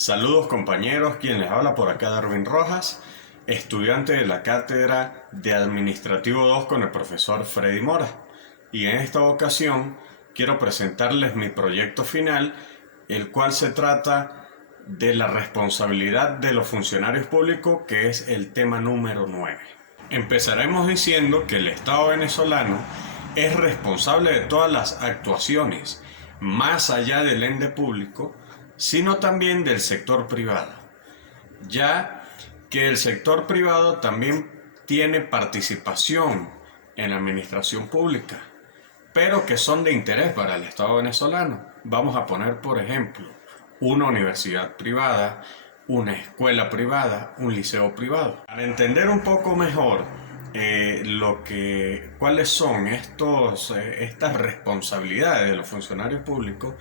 Saludos compañeros, quien les habla por acá Darwin Rojas, estudiante de la Cátedra de Administrativo 2 con el profesor Freddy Mora. Y en esta ocasión quiero presentarles mi proyecto final, el cual se trata de la responsabilidad de los funcionarios públicos, que es el tema número 9. Empezaremos diciendo que el Estado venezolano es responsable de todas las actuaciones, más allá del ente público, sino también del sector privado, ya que el sector privado también tiene participación en la administración pública, pero que son de interés para el Estado venezolano. Vamos a poner, por ejemplo, una universidad privada, una escuela privada, un liceo privado. Para entender un poco mejor cuáles son estas responsabilidades de los funcionarios públicos,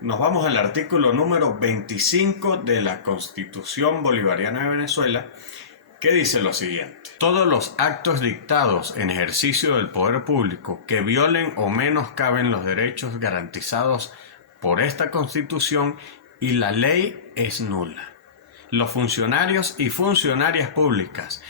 nos vamos al artículo número 25 de la Constitución Bolivariana de Venezuela, que dice lo siguiente: todos los actos dictados en ejercicio del poder público que violen o menoscaben los derechos garantizados por esta Constitución y la ley es nula. Los funcionarios y funcionarias públicas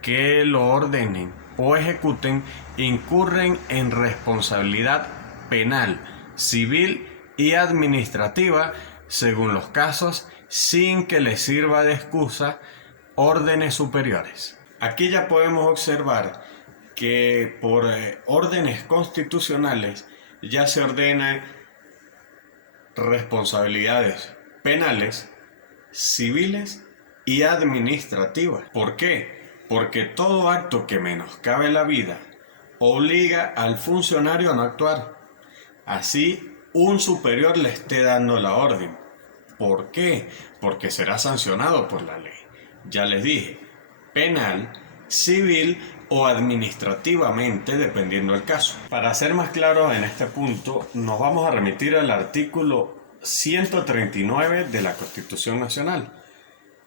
que lo ordenen o ejecuten incurren en responsabilidad penal, civil y administrativa según los casos, sin que les sirva de excusa órdenes superiores. Aquí ya podemos observar que por órdenes constitucionales ya se ordenan responsabilidades penales, civiles y administrativas. ¿Por qué? Porque todo acto que menoscabe la vida obliga al funcionario a no actuar, así un superior le esté dando la orden. ¿Por qué? Porque será sancionado por la ley. Ya les dije, penal, civil o administrativamente, dependiendo del caso. Para ser más claros en este punto, nos vamos a remitir al artículo 139 de la Constitución Nacional,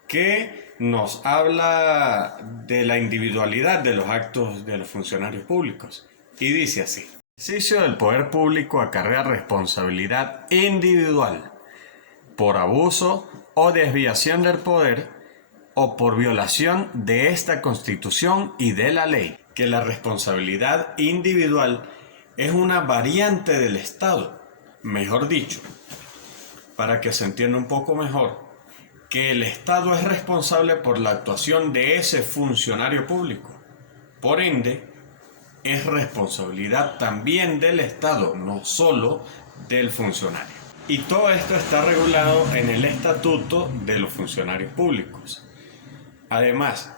que nos habla de la individualidad de los actos de los funcionarios públicos. Y dice así: el ejercicio del poder público acarrea responsabilidad individual por abuso o desviación del poder o por violación de esta Constitución y de la ley. Que la responsabilidad individual es una variante del Estado. Mejor dicho, para que se entienda un poco mejor, que el Estado es responsable por la actuación de ese funcionario público. Por ende, es responsabilidad también del Estado, no solo del funcionario. Y todo esto está regulado en el Estatuto de los Funcionarios Públicos. Además,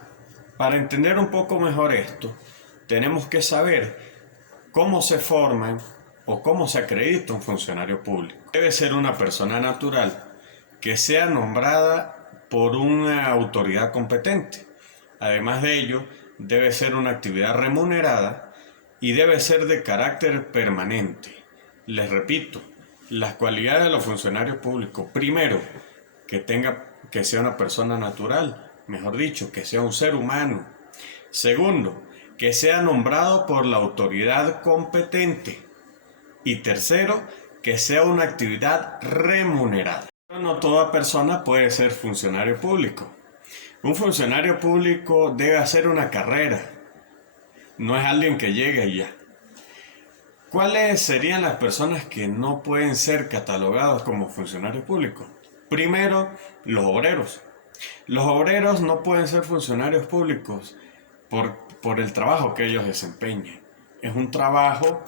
para entender un poco mejor esto, tenemos que saber cómo se forman o cómo se acredita un funcionario público. Debe ser una persona natural que sea nombrada por una autoridad competente. Además de ello, debe ser una actividad remunerada y debe ser de carácter permanente. Les repito, las cualidades de los funcionarios públicos: primero, que sea una persona natural, mejor dicho, que sea un ser humano. Segundo, que sea nombrado por la autoridad competente. Y tercero, que sea una actividad remunerada. Pero no toda persona puede ser funcionario público. Un funcionario público debe hacer una carrera. No es alguien que llegue y ya. ¿Cuáles serían las personas que no pueden ser catalogados como funcionarios públicos? Primero, los obreros. Los obreros no pueden ser funcionarios públicos por el trabajo que ellos desempeñan. Es un trabajo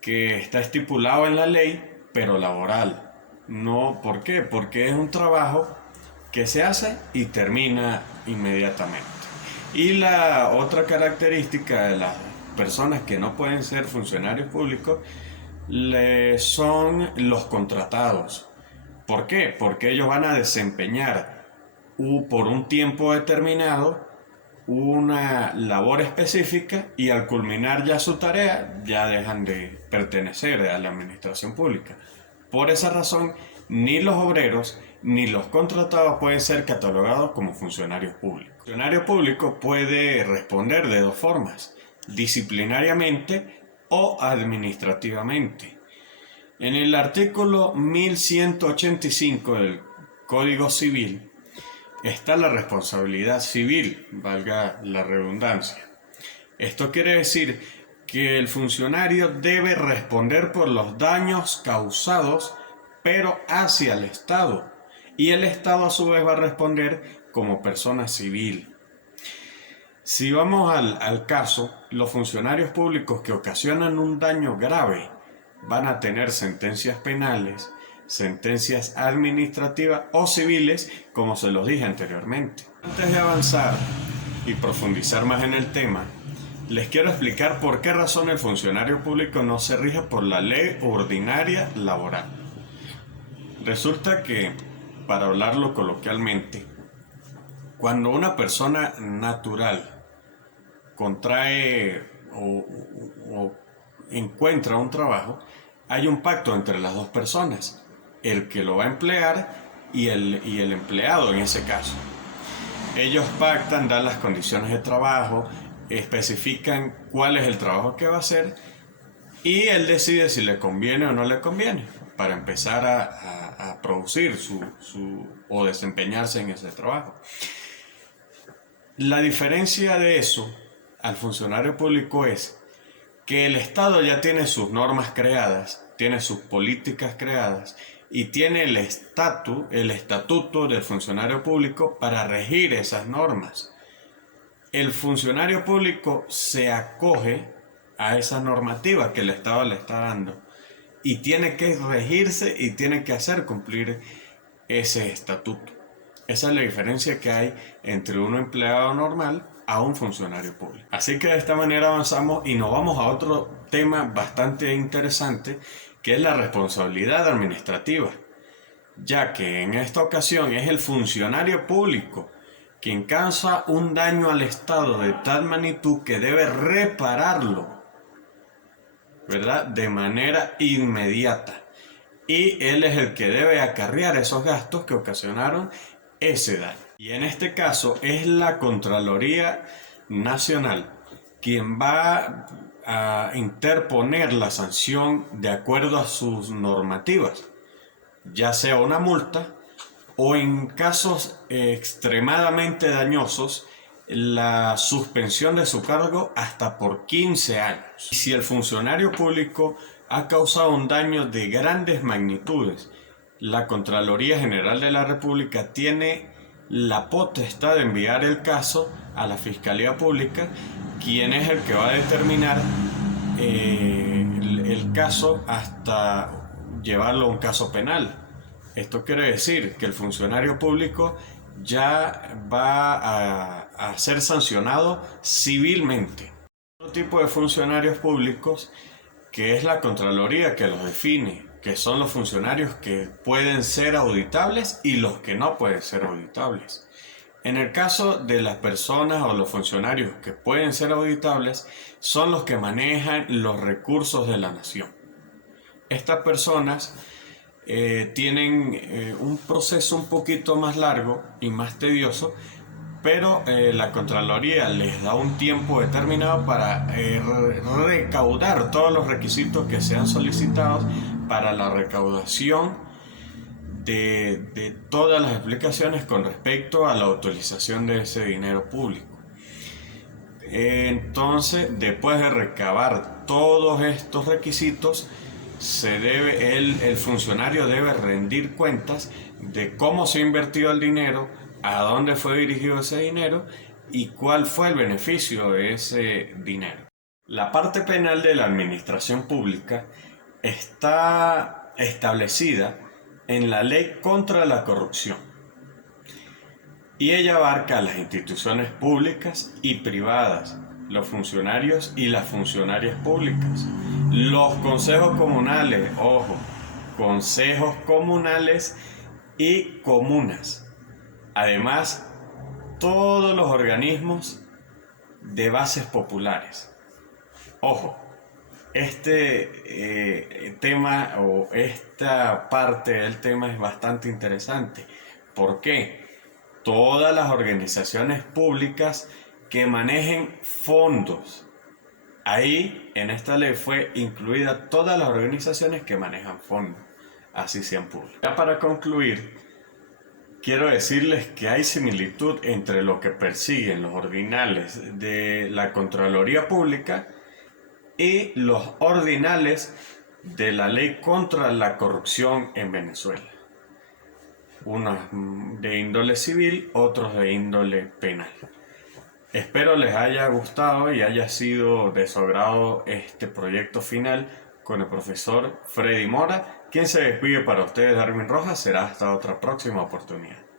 que está estipulado en la ley, pero laboral. No, ¿por qué? Porque es un trabajo que se hace y termina inmediatamente. Y la otra característica de las personas que no pueden ser funcionarios públicos son los contratados. ¿Por qué? Porque ellos van a desempeñar por un tiempo determinado una labor específica y al culminar ya su tarea ya dejan de pertenecer a la administración pública. Por esa razón, ni los obreros ni los contratados pueden ser catalogados como funcionarios públicos. El funcionario público puede responder de dos formas: disciplinariamente o administrativamente. En el artículo 1185 del Código Civil está la responsabilidad civil, valga la redundancia. Esto quiere decir que el funcionario debe responder por los daños causados, pero hacia el Estado, y el Estado a su vez va a responder como persona civil. Si vamos al caso, los funcionarios públicos que ocasionan un daño grave van a tener sentencias penales, sentencias administrativas o civiles, como se los dije anteriormente. Antes de avanzar y profundizar más en el tema, les quiero explicar por qué razón el funcionario público no se rige por la ley ordinaria laboral. Resulta que, para hablarlo coloquialmente, cuando una persona natural contrae o encuentra un trabajo, hay un pacto entre las dos personas, el que lo va a emplear y el empleado en ese caso. Ellos pactan, dan las condiciones de trabajo, especifican cuál es el trabajo que va a hacer y él decide si le conviene o no le conviene para empezar a producir o desempeñarse en ese trabajo. La diferencia de eso al funcionario público es que el Estado ya tiene sus normas creadas, tiene sus políticas creadas y tiene el estatuto del funcionario público para regir esas normas. El funcionario público se acoge a esa normativa que el Estado le está dando y tiene que regirse y tiene que hacer cumplir ese estatuto. Esa es la diferencia que hay entre un empleado normal a un funcionario público. Así que de esta manera avanzamos y nos vamos a otro tema bastante interesante, que es la responsabilidad administrativa, ya que en esta ocasión es el funcionario público quien causa un daño al Estado de tal magnitud que debe repararlo, ¿verdad?, de manera inmediata. Y él es el que debe acarrear esos gastos que ocasionaron ese daño. Y en este caso es la Contraloría Nacional quien va a interponer la sanción de acuerdo a sus normativas, ya sea una multa o en casos extremadamente dañosos la suspensión de su cargo hasta por 15 años. Y si el funcionario público ha causado un daño de grandes magnitudes, la Contraloría General de la República tiene la potestad de enviar el caso a la Fiscalía Pública, quien es el que va a determinar el caso hasta llevarlo a un caso penal. Esto quiere decir que el funcionario público ya va a ser sancionado civilmente. Otro tipo de funcionarios públicos, que es la Contraloría que los define, que son los funcionarios que pueden ser auditables y los que no pueden ser auditables. En el caso de las personas o los funcionarios que pueden ser auditables, son los que manejan los recursos de la nación. Estas personas tienen un proceso un poquito más largo y más tedioso, pero la Contraloría les da un tiempo determinado para recaudar todos los requisitos que sean solicitados para la recaudación de todas las explicaciones con respecto a la utilización de ese dinero público. Entonces, después de recabar todos estos requisitos, el funcionario debe rendir cuentas de cómo se ha invertido el dinero, a dónde fue dirigido ese dinero y cuál fue el beneficio de ese dinero. La parte penal de la administración pública está establecida en la Ley contra la Corrupción y ella abarca las instituciones públicas y privadas, los funcionarios y las funcionarias públicas, los consejos comunales, ojo, consejos comunales y comunas. Además, todos los organismos de bases populares. Ojo, este tema o esta parte del tema es bastante interesante. ¿Por qué? Todas las organizaciones públicas que manejen fondos. Ahí, en esta ley fue incluida todas las organizaciones que manejan fondos, así sean públicas. Ya para concluir, quiero decirles que hay similitud entre lo que persiguen los ordinales de la Contraloría Pública y los ordinales de la ley contra la corrupción en Venezuela. Unos de índole civil, otros de índole penal. Espero les haya gustado y haya sido de su agrado este proyecto final con el profesor Freddy Mora. Quien se despide para ustedes, Darwin Rojas. Será hasta otra próxima oportunidad.